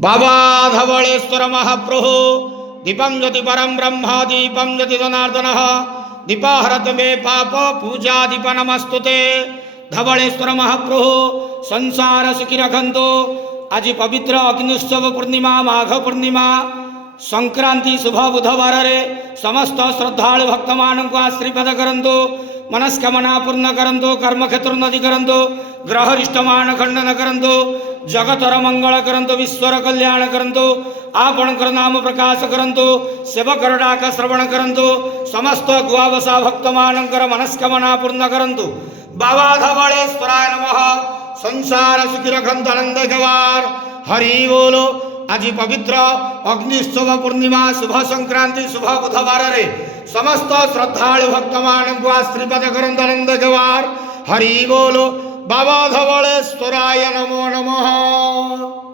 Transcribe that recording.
बाबा धवलेश्वर महाप्रभु दीपं ज्योति परम ब्रह्म दीपं ज्योति जनार्दन दीपाहरत मे पाप पूजा दीप नमस्तुते। धवलेश्वर महाप्रभु संसार सुखी रखंतो। आज पवित्र अग्निउत्सव पूर्णिमा माघ पूर्णिमा संक्रांति शुभ बुधवार रे समस्त श्रद्धालु भक्त मानक आशीर्वाद करंतु, मनस्कामना पूर्ण करंतु, कर्म क्षेत्र उन्नति करंतु, ग्रह रिष्टमान खंडन करंतु, जगतर मंगल करंतु, विश्वर कल्याण करंतु, आपणकर नाम प्रकाश करंतु, सेवकर डाक श्रवण करंतु, समस्त गुआवसा भक्त मानकर मनस्कामना पूर्ण करंतु। बाबा धवलेश्वराय नमः। संसार सुखी रखंतु आनंद गवार। हरि बोलो। आज पवित्र अग्निउत्सव पूर्णिमा शुभ संक्रांति शुभ बुधवार रे समस्त श्रद्धालु भक्त मानक आशीर्वाद करंतु आनंद गवार। हरि बोलो। बाबा धवलेश्वराय नमो नमः।